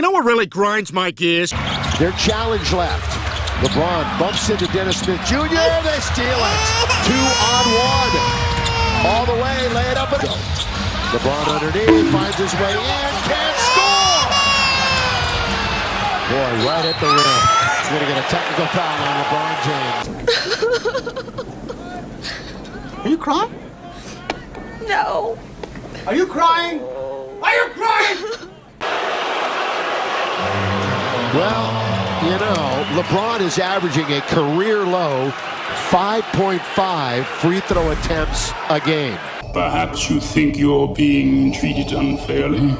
You know what really grinds my gears? Their challenge left. LeBron bumps into Dennis Smith Jr. They steal it. 2-on-1. All the way, lay it up and go. LeBron underneath, finds his way in, can't score! Boy, right at the rim. He's going to get a technical foul on LeBron James. Are you crying? No. Are you crying? Are you crying? Well, you know, LeBron is averaging a career low 5.5 free throw attempts a game. Perhaps you think you're being treated unfairly?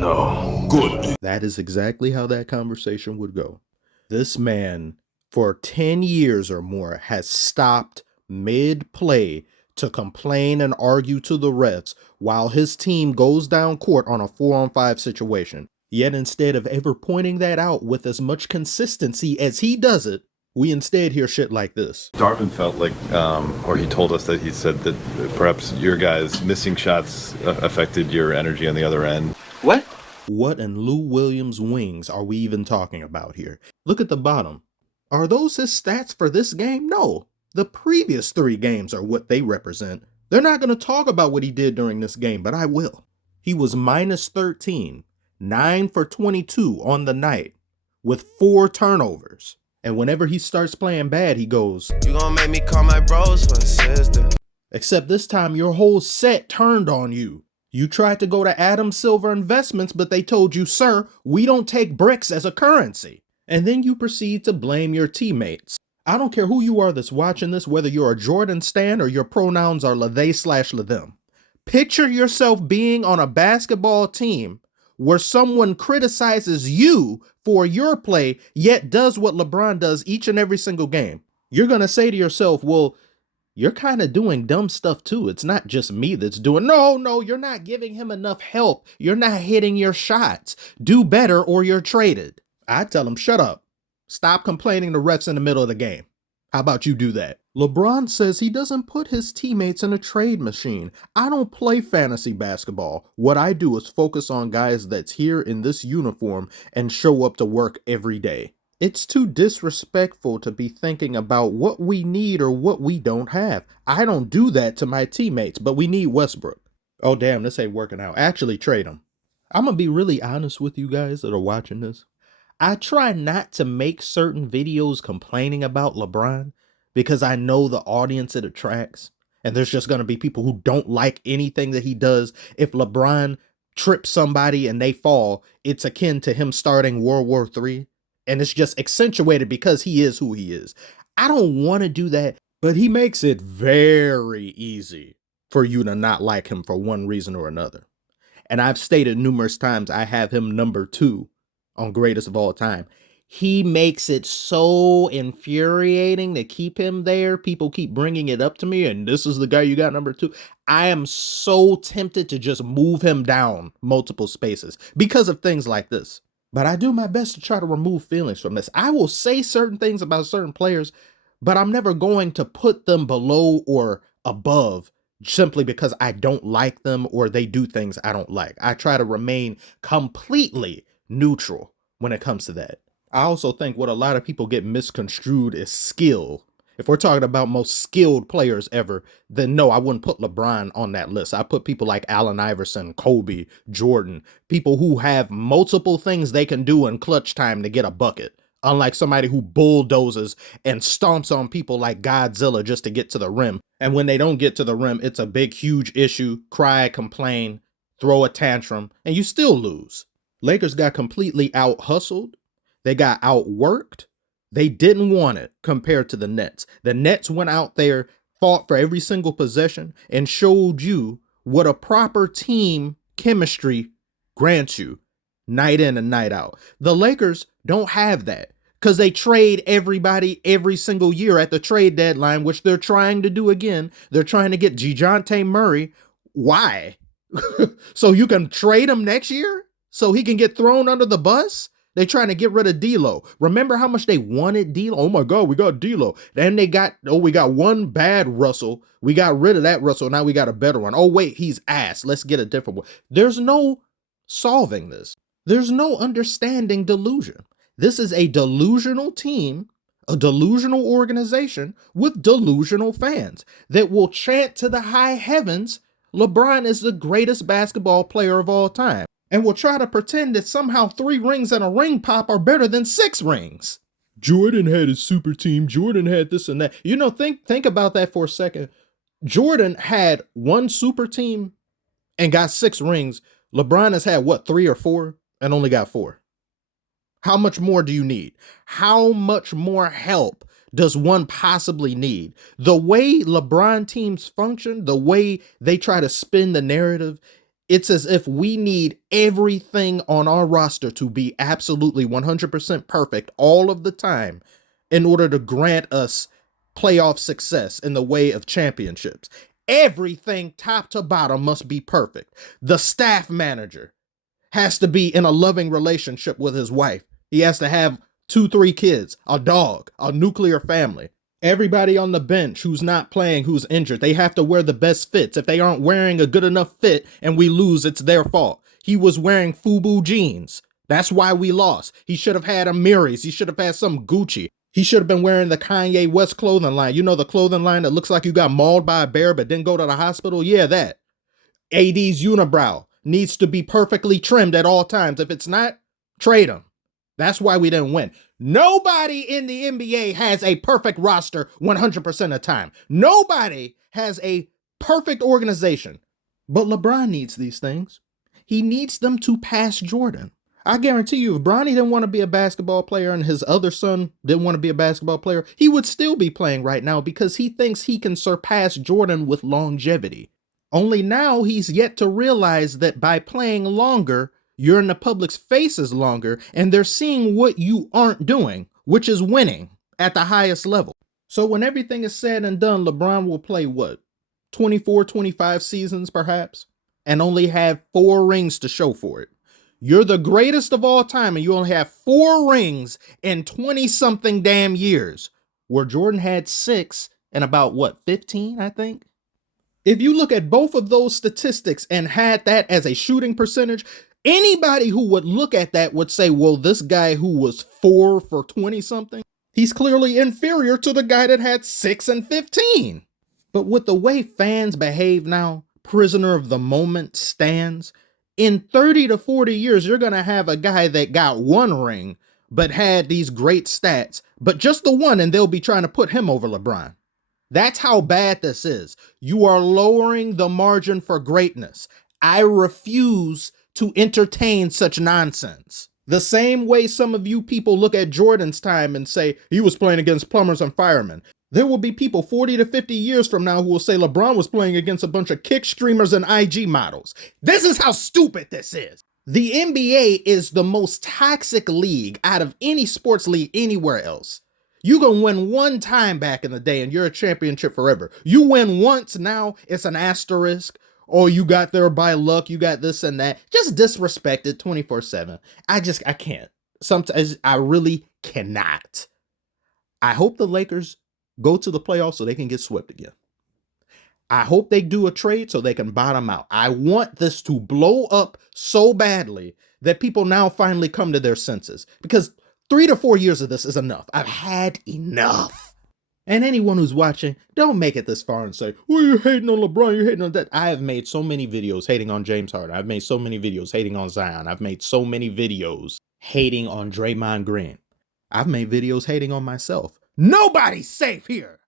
No. Good. That is exactly how that conversation would go. This man, for 10 years or more, has stopped mid-play to complain and argue to the refs while his team goes down court on a 4-on-5 situation. Yet instead of ever pointing that out with as much consistency as he does it, we instead hear shit like this. Darvin felt like, or he told us that he said that perhaps your guys' missing shots affected your energy on the other end. What? What in Lou Williams' wings are we even talking about here? Look at the bottom. Are those his stats for this game? No. The previous 3 games are what they represent. They're not going to talk about what he did during this game, but I will. He was minus 13, 9 for 22 on the night, with 4 turnovers. And whenever he starts playing bad, he goes, "You gonna make me call my bros for a sister." Except this time your whole set turned on you. You tried to go to Adam Silver Investments, but they told you, sir, we don't take bricks as a currency. And then you proceed to blame your teammates. I don't care who you are that's watching this, whether you're a Jordan stan or your pronouns are they/them. Picture yourself being on a basketball team where someone criticizes you for your play, yet does what LeBron does each and every single game. You're going to say to yourself, well, you're kind of doing dumb stuff too. It's not just me that's doing. No, you're not giving him enough help. You're not hitting your shots. Do better or you're traded. I tell him, shut up. Stop complaining to refs in the middle of the game. How about you do that? LeBron says he doesn't put his teammates in a trade machine. I don't play fantasy basketball. What I do is focus on guys that's here in this uniform and show up to work every day. It's too disrespectful to be thinking about what we need or what we don't have. I don't do that to my teammates, but we need Westbrook. Oh, damn, this ain't working out. Actually, trade him. I'm going to be really honest with you guys that are watching this. I try not to make certain videos complaining about LeBron because I know the audience it attracts. And there's just going to be people who don't like anything that he does. If LeBron trips somebody and they fall, it's akin to him starting World War III. And it's just accentuated because he is who he is. I don't want to do that, but he makes it very easy for you to not like him for one reason or another. And I've stated numerous times I have him number 2 on greatest of all time. He makes it so infuriating to keep him there. People keep bringing it up to me, and this is the guy you got number 2. I am so tempted to just move him down multiple spaces because of things like this. But I do my best to try to remove feelings from this. I will say certain things about certain players, but I'm never going to put them below or above simply because I don't like them or they do things I don't like. I try to remain completely neutral when it comes to that. I also think what a lot of people get misconstrued is skill. If we're talking about most skilled players ever, then no, I wouldn't put LeBron on that list. I put people like Allen Iverson, Kobe, Jordan, people who have multiple things they can do in clutch time to get a bucket. Unlike somebody who bulldozes and stomps on people like Godzilla just to get to the rim. And when they don't get to the rim, it's a big, huge issue. Cry, complain, throw a tantrum, and you still lose. Lakers got completely out-hustled. They got outworked. They didn't want it compared to the Nets. The Nets went out there, fought for every single possession, and showed you what a proper team chemistry grants you night in and night out. The Lakers don't have that because they trade everybody every single year at the trade deadline, which they're trying to do again. They're trying to get DeJounte Murray. Why? So you can trade him next year? So he can get thrown under the bus? They trying to get rid of D'Lo. Remember how much they wanted D'Lo? Oh my God, we got D'Lo. Then we got one bad Russell. We got rid of that Russell. Now we got a better one. Oh wait, he's ass. Let's get a different one. There's no solving this. There's no understanding delusion. This is a delusional team, a delusional organization with delusional fans that will chant to the high heavens, LeBron is the greatest basketball player of all time, and will try to pretend that somehow 3 rings and a ring pop are better than 6 rings. Jordan had his super team. Jordan had this and that. You know, think about that for a second. Jordan had 1 super team and got 6 rings. LeBron has had, what, 3 or 4 and only got 4. How much more do you need? How much more help does one possibly need? The way LeBron teams function, the way they try to spin the narrative, it's as if we need everything on our roster to be absolutely 100% perfect all of the time in order to grant us playoff success in the way of championships. Everything top to bottom must be perfect. The staff manager has to be in a loving relationship with his wife. He has to have 2-3 kids, a dog, a nuclear family. Everybody on the bench who's not playing, who's injured, they have to wear the best fits. If they aren't wearing a good enough fit and we lose, it's their fault. He was wearing FUBU jeans. That's why we lost. He should have had a Miris. He should have had some Gucci. He should have been wearing the Kanye West clothing line. You know, the clothing line that looks like you got mauled by a bear but didn't go to the hospital? Yeah, that. AD's unibrow needs to be perfectly trimmed at all times. If it's not, trade him. That's why we didn't win. Nobody in the NBA has a perfect roster 100% of the time. Nobody has a perfect organization. But LeBron needs these things. He needs them to pass Jordan. I guarantee you, if Bronny didn't want to be a basketball player and his other son didn't want to be a basketball player, he would still be playing right now because he thinks he can surpass Jordan with longevity. Only now he's yet to realize that by playing longer, you're in the public's faces longer, and they're seeing what you aren't doing, which is winning at the highest level. So when everything is said and done, LeBron will play what? 24, 25 seasons perhaps, and only have 4 rings to show for it. You're the greatest of all time, and you only have 4 rings in 20-something damn years, where Jordan had 6 in about, 15, I think? If you look at both of those statistics and had that as a shooting percentage, anybody who would look at that would say, well, this guy who was 4 for 20-something, he's clearly inferior to the guy that had 6 and 15. But with the way fans behave now, prisoner of the moment stands, in 30 to 40 years, you're going to have a guy that got 1 ring, but had these great stats, but just the 1, and they'll be trying to put him over LeBron. That's how bad this is. You are lowering the margin for greatness. I refuse to entertain such nonsense. The same way some of you people look at Jordan's time and say he was playing against plumbers and firemen. There will be people 40 to 50 years from now who will say LeBron was playing against a bunch of kick streamers and IG models. This is how stupid this is. The NBA is the most toxic league out of any sports league anywhere else. You can win 1 time back in the day and you're a championship forever. You win once, now it's an asterisk. Or you got there by luck, you got this and that. Just disrespected 24/7. I can't. Sometimes I really cannot. I hope the Lakers go to the playoffs so they can get swept again. I hope they do a trade so they can bottom out. I want this to blow up so badly that people now finally come to their senses. Because 3 to 4 years of this is enough. I've had enough. And anyone who's watching, don't make it this far and say, well, you're hating on LeBron, you're hating on that. I have made so many videos hating on James Harden. I've made so many videos hating on Zion. I've made so many videos hating on Draymond Green. I've made videos hating on myself. Nobody's safe here.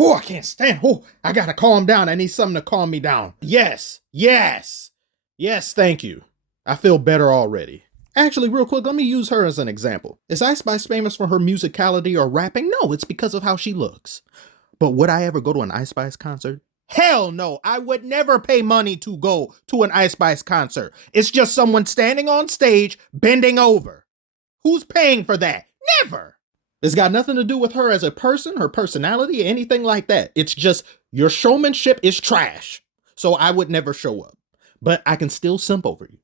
Oh, I can't stand. Oh, I gotta calm down. I need something to calm me down. Yes, thank you. I feel better already. Actually, real quick, let me use her as an example. Is Ice Spice famous for her musicality or rapping? No, it's because of how she looks. But would I ever go to an Ice Spice concert? Hell no, I would never pay money to go to an Ice Spice concert. It's just someone standing on stage, bending over. Who's paying for that? Never. It's got nothing to do with her as a person, her personality, anything like that. It's just your showmanship is trash. So I would never show up. But I can still simp over you.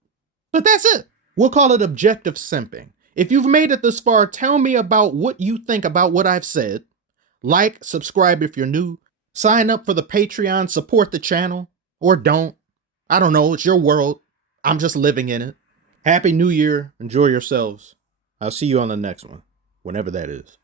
But that's it. We'll call it objective simping. If you've made it this far, tell me about what you think about what I've said. Like, subscribe if you're new, sign up for the Patreon, support the channel, or don't. I don't know, it's your world. I'm just living in it. Happy New Year. Enjoy yourselves. I'll see you on the next one, whenever that is.